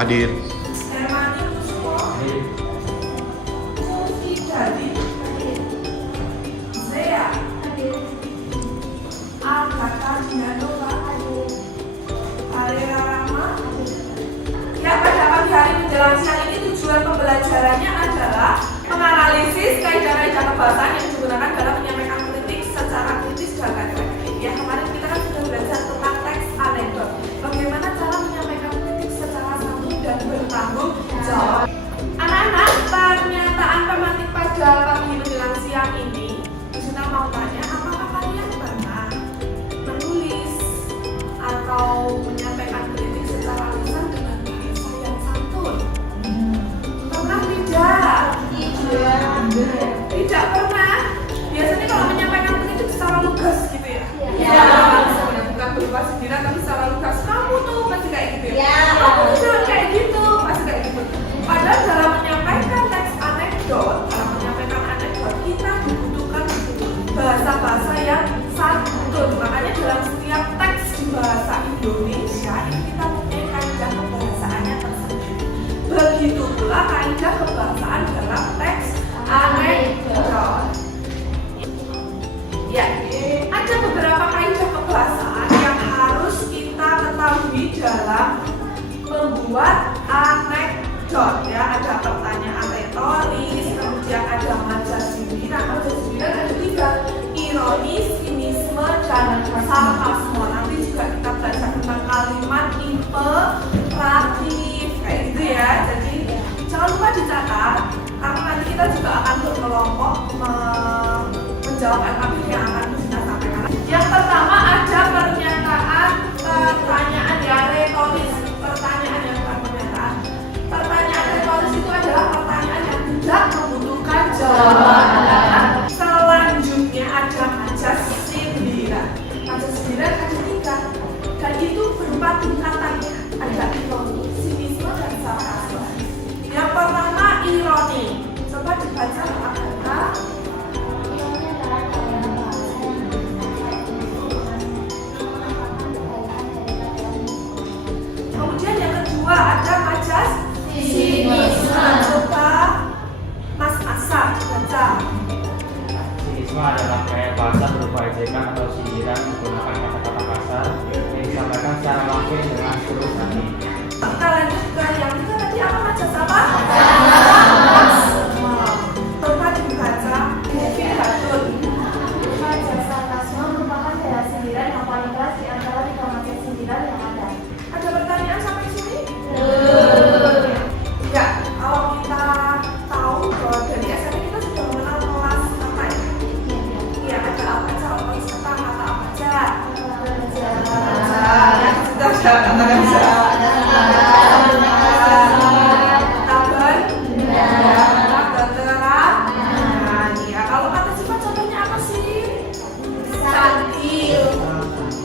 Hadir. Hermani Kusuma. Suki Dadi. Zea. Agatha Dinanova. Arera Rama. Ya, pada pagi hari menjelang siang ini tujuan pembelajarannya adalah menganalisis kaidah-kaidah kebahasaan yang digunakan dalam menyampaikan kritik secara kritis dan efektif. Ya, kemarin kita kan sudah belajar tentang teks anekdot. Bagaimana cara menyampaikan kritik secara santun dan bertanggung jawab. Anak-anak, pernyataan pematik pada pagi menjelang siang ini, kita mau tanya, apakah kalian pernah menulis atau menyampaikan kritik secara lisan dengan bahasa yang santun? Pernah tidak? Tidak pernah. Biasanya kalau menyampaikan kritik secara lugas gitu ya. Ya. Bukan berupa sindiran tapi secara lugas. Kamu tuh pasti kayak gitu ya. Kamu tuh jangan kayak gitu, pasti kayak gitu. Padahal dalam menyampaikan teks anekdot, kita dibutuhkan bahasa-bahasa yang santun. Makanya dalam setiap teks di bahasa Indonesia ini kita mempunyai kaidah kebahasaannya tersendiri. Begitu pula kaidah kebahasaan dalam teks anekdot. Ya, ada beberapa kaidah kebahasaan yang harus kita ketahui dalam membuat anekdot. Ya, ada pertanyaan retoris, kemudian ada majas sindiran. Majas sindiran ada 3: ironis, sinisme, dan sarkasme. Nanti juga kita belajar tentang kalimat imperatif kayak gitu ya. Jadi jangan lupa dicatat, karena nanti kita juga akan berkelompok menjawab LKB yang akan kita sampaikan. Yang pertama ada pernyataan pertanyaan yang retoris. Pertanyaan yang bukan pernyataan. Pertanyaan retoris itu adalah pertanyaan yang tidak membutuhkan jawaban. Selanjutnya ada majas sindiran. Majas sindiran ada 3 dan itu berupa tingkatannya. Ada ironi, sinisme, dan sarkasme. Yang pertama ironi. Coba dibaca Agatha. Kemudian yang kedua ada majas sinisme. Coba Mas Asa baca. Sinisme adalah gaya bahasa berupa ejekan atau sindiran menggunakan kata-kata kasar yang disampaikan secara langsung dengan tulus hati. Kita lanjut ke yang kita tadi apa majas apa? Coba dibaca Devi Hatun. Majas sarkasme merupakan gaya sindiran yang paling keras di antara 3 majas sindiran yang ada. Ada pertanyaan sampai sini? Ya, kalau kita tahu bahwa dari SMP kita sudah mengenal kelas apa ya? Iya, ada apa aja, kelas pertama kata apa aja? Ya, sudah katakan bisa. Kalau kata sifat contohnya apa sih? Santil.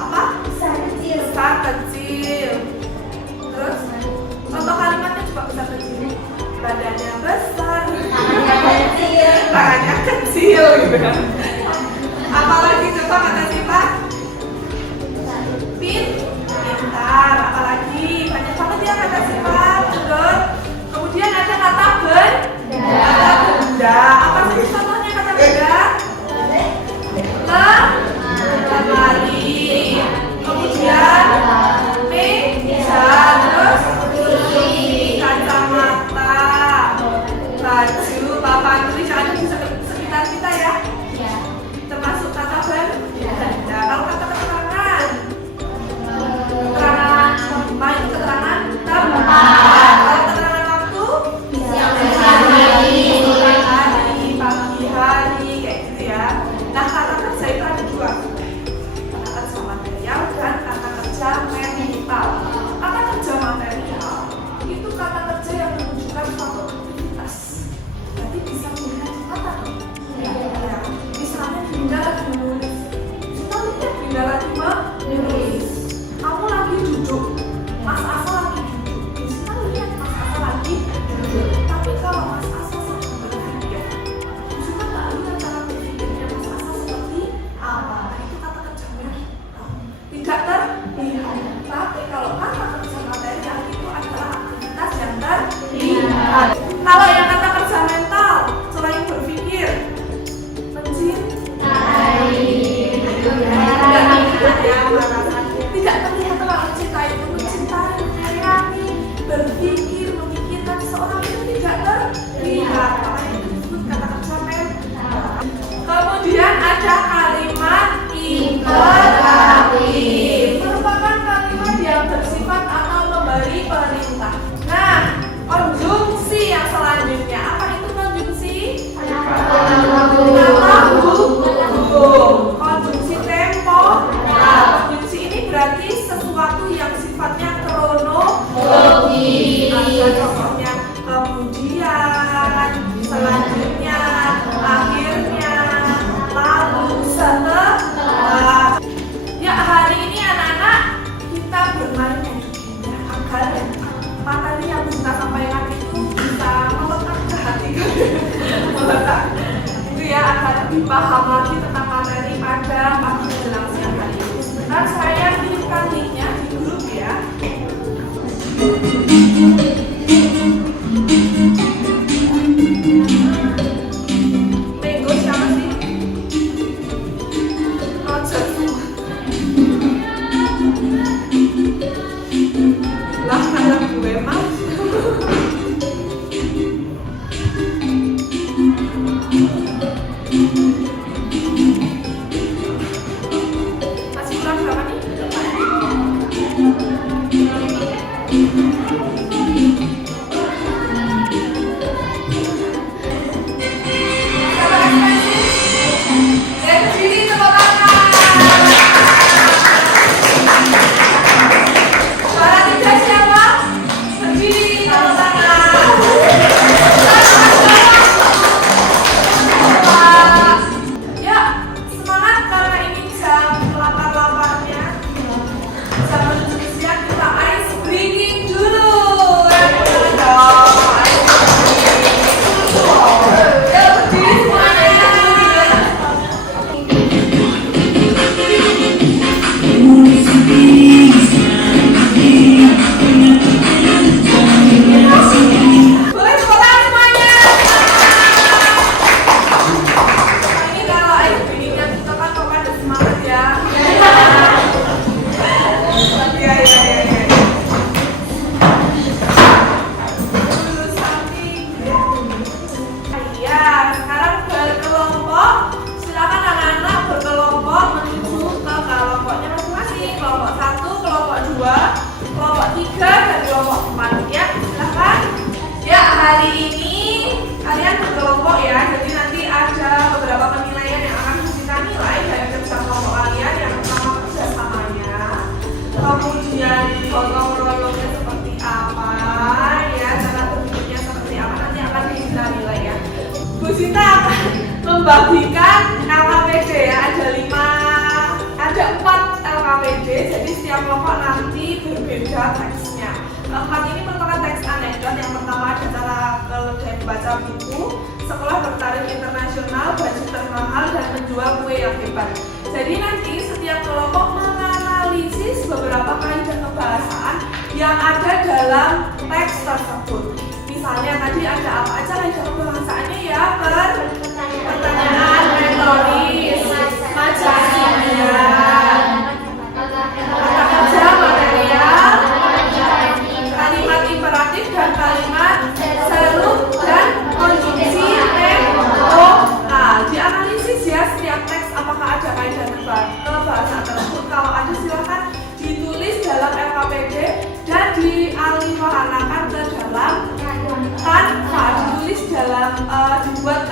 Apa? Santil. Besar, kecil. Terus contoh kalimatnya coba besar kecil. Badannya besar, tangannya kecil gitu kan. Apalagi coba kata sifat pintar. Apalagi banyak banget ya kata sifat. Terus kemudian ada kata benda. Apa sih contohnya kata benda? Lemari. Kemudian meja. Terus kacamata, baju, papan tulis yang ada di sekitar kita ya. Termasuk kata benda. Kalau kata keterangan, keterangan main, keterangan tempat. Kalau keterangan waktu, siang hari. lebih paham lagi tentang materi pada pagi menjelang siang hari ini. Sebentar saya kirimkan linknya di grup ya. Minggu siapa sih? Roger. Lah kata gue mas. Masih kurang berapa nih? Kelompok 3 dan kelompok 4 ya, silahkan. Ya, hari ini kalian berkelompok ya, jadi nanti ada beberapa penilaian yang akan kita nilai dari kerja kelompok kalian. Yang pertama kerjasamanya, kemudian gotong royongnya seperti apa ya, cara berpikirnya seperti apa, nanti akan kita nilai ya. Bu Sinta akan membagikan LKPD ya, ada 4 LKPD, jadi setiap kelompok nanti berbeda teksnya. Keempat ini merupakan teks anekdot. Yang pertama ada cara keledai baca buku, sekolah bertarif internasional, baju termahal, dan menjual kue yang hebat. Jadi nanti setiap kelompok menganalisis beberapa kaidah kebahasaan yang ada dalam teks tersebut. Misalnya tadi ada apa aja kaidah kebahasaannya ya, pertanyaan retoris, majalah, kata kerja material, kalimat imperatif dan kalimat seru dan konjungsi temporal. Dianalisis ya setiap teks apakah ada kaidah kebahasaan tersebut. Kalau ada silahkan ditulis dalam LKPD dan dialihwahanakan ke dalam Canva, ditulis dalam dibuat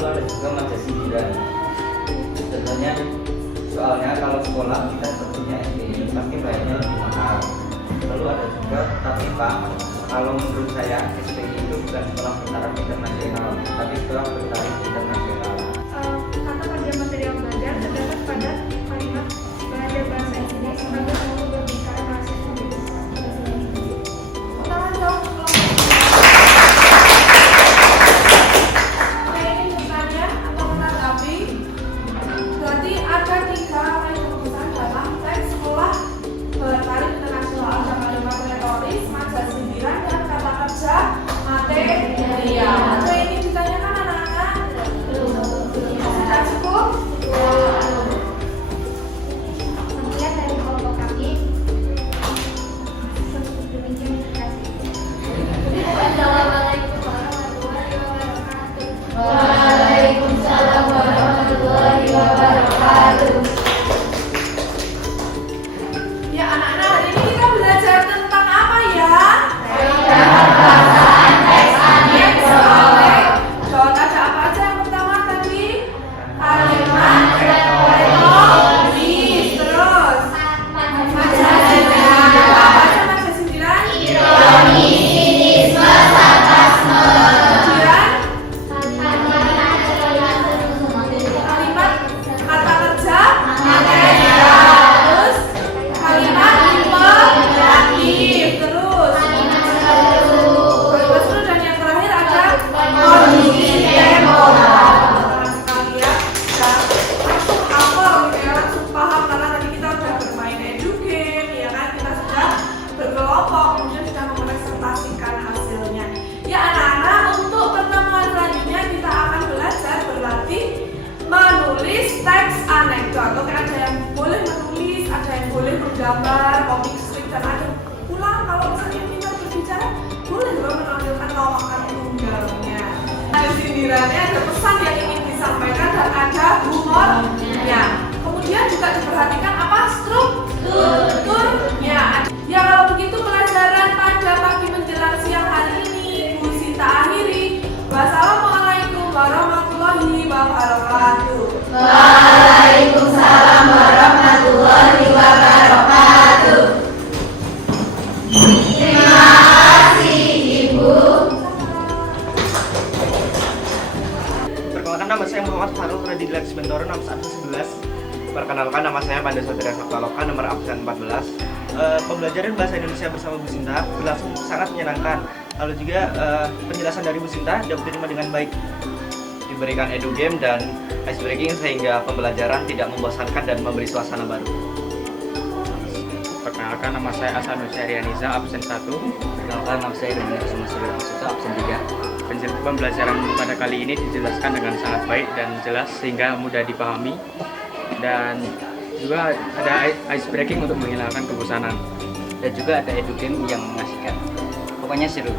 Lalu ada juga mata sindiran. Contohnya, soalnya kalau sekolah kita tentunya SPI pasti bayarnya lebih mahal. Lalu ada juga, tapi Pak, kalau menurut saya SPI itu bukan sekolah bertaraf internasional, tapi sekolah bertaraf internasional. Kata pada material belajar terdapat pada kalimat belajar bahasa Inggris sebagai sumber berbicara bahasa Inggris. Tangan jauh ke kelompok. Oke, ini misalnya atau menanggapi. Berarti ada 3 rumusan dalam teks sekolah bertaraf internasional. Ada materi teoris, majas sindiran, dan kata kerja material. Oke, ini ditanyakan anak-anak. Sudah cukup? Kemudian dari kelompok kami, demikian terima kasih. Assalamualaikum warahmatullahi wabarakatuh. Waalaikumsalam warahmatullahi wabarakatuh. Ya anak-anak, hari ini kita belajar tentang apa ya? Contoh ada apa aja yang pertama tadi? Kalimat retoris. Terus majas sindiran. Apa aja majas sindiran? Ironis, sinisme, sarkasme. Kemudian kalimat kata kerja material. Terus kalimat imperatif. Terus kalimat seru, dan yang terakhir ada kondisi temporal. Teman sekalian sudah langsung hafal gitu ya, langsung paham karena tadi kita sudah bermain edugame, ya kan, kita sudah berkelompok, kemudian sudah merepresentasikan hasilnya. Ya anak-anak, untuk pertemuan selanjutnya kita akan belajar berlatih menulis teks anekdot. Oke, ada yang boleh menulis, ada yang boleh menggambar, komik strip, dan ada pula kalau misalnya kita berbicara boleh loh menampilkan lawakan tunggalnya. Ada sindirannya, ada pesan yang ingin disampaikan, dan ada humornya. Kemudian juga diperhatikan apa strukturnya. Ya kalau begitu pelajaran pada pagi menjelang siang hari ini Bu Sinta akhiri. Wassalamualaikum warahmatullahi wabarakatuh. Waalaikumsalam warahmatullahi wabarakatuh. Terima kasih Ibu. Perkenalkan, nama saya Muhammad Farul Raditya Bentoro, nomor 111. Perkenalkan, nama saya Panda Satria Saptaloka, nomor absen 14. Pembelajaran bahasa Indonesia bersama Bu Sinta berlangsung sangat menyenangkan. Lalu juga penjelasan dari Bu Sinta dapat diterima dengan baik. Diberikan edugame dan ice breaking sehingga pembelajaran tidak membosankan dan memberi suasana baru. Perkenalkan, nama saya Asanus Arianiza, absen 1. Perkenalkan, nama saya Daniel Sumasira Suta, absen 3. Pembelajaran pada kali ini dijelaskan dengan sangat baik dan jelas sehingga mudah dipahami, dan juga ada ice breaking untuk menghilangkan kebosanan. Dan juga ada edugame yang mengasihkan. Pokoknya seru.